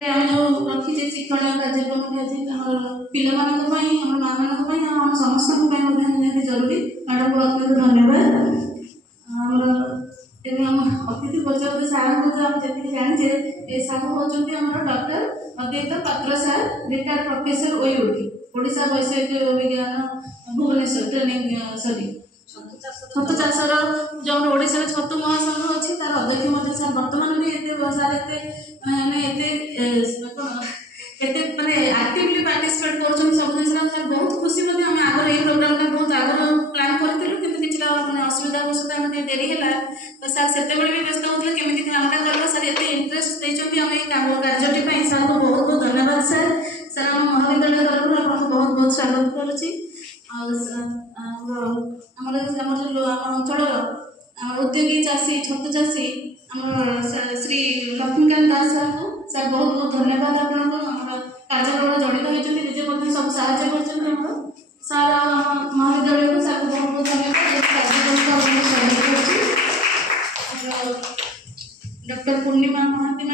आम जो रखीचे शिक्षण कार्यक्रम पिला माँ मान समस्त निहत जरूरी। मैडम बहुत बहुत धन्यवाद। अतिथि परिचय सार जी जाने सार हूँ डॉक्टर अद्वैत पात्र सार रिटायर्ड प्रोफेसर ओयूटी ओडिशा वैषयिक विज्ञान भुवनेश्वर ट्रेनिंग सॉरी छतु चाषर जो ओडिशा छतु महासंघ अच्छी तार अध्यक्ष सार बर्तमान भी सार माने एक्टिवली पार्टिसिपेट कर सब जिन सर बहुत खुशी आम आगर ये प्रोग्राम बहुत आगर प्लां करूँ कि मैंने असुविधा वशत आम डेरी है तो सर से भी व्यस्त होते केमी कामटा कर सर एत इंटरेस्ट देते आम ये कार्यटी सर को बहुत बहुत धन्यवाद। सर सर आम महाविद्यालय तरफ आपको बहुत बहुत स्वागत करुच्ची। अंचल उद्योगी चाषी छतु चाषी श्री लक्ष्मीकांत दास सर को सर बहुत बहुत धन्यवाद। आप कार्यक्रम जड़ित होती निजे सब साहय कर सर महाविद्यालय को सर बहुत बहुत धन्यवाद। कार्यक्रम को स्वागत डॉक्टर पूर्णिमा महांती।